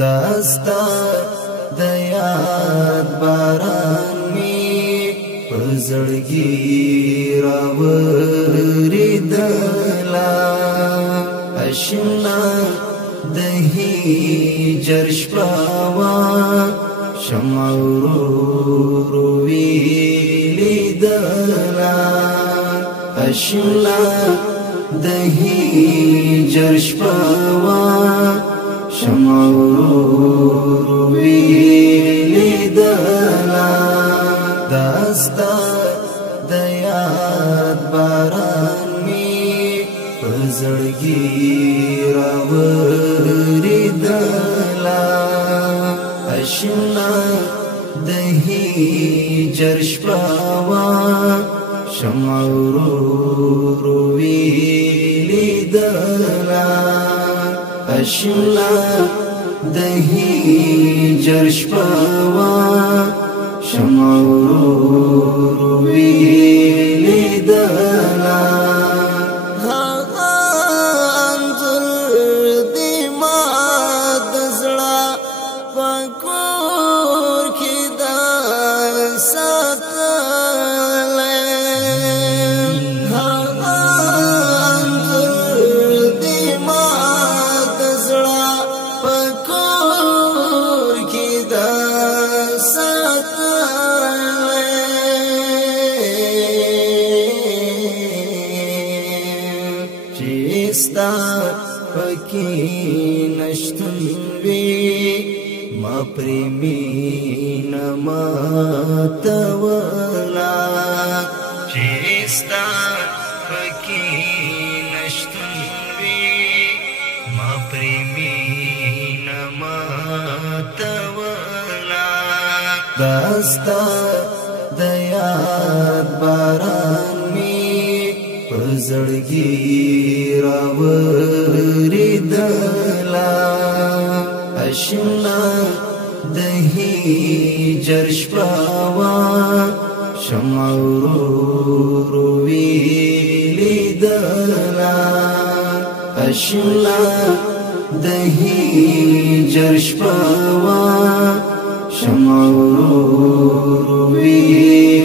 داستا د یاد باران می پزړګي راوریدلا اشنا د هجر شپوا شمع ورو ویلیدلا اشنا د هجر شپوا شمع ورو ویلیدلا داستا د یاد باران می پزړګي راوریدلا اشنا د هجر شپوا شمع ورو ویلیدلا اشنا د هجر شپوا شمع ورو ویلیدلا هغه انځور دې ما د زړه په کور کې د ساتلی هغه انځور دې ما د زړه په کور کې د چیستا پکی نشتن وی ما پریمین ما تولا چیستا پکی نشتن وی ما پریمین ما تولا داستا د یاد باران می پزړګي راوریدلا اشنا د هجر شپوا شمع ورو ویلیدلا اشنا د هجر شپوا شمع ورو ویلیدلا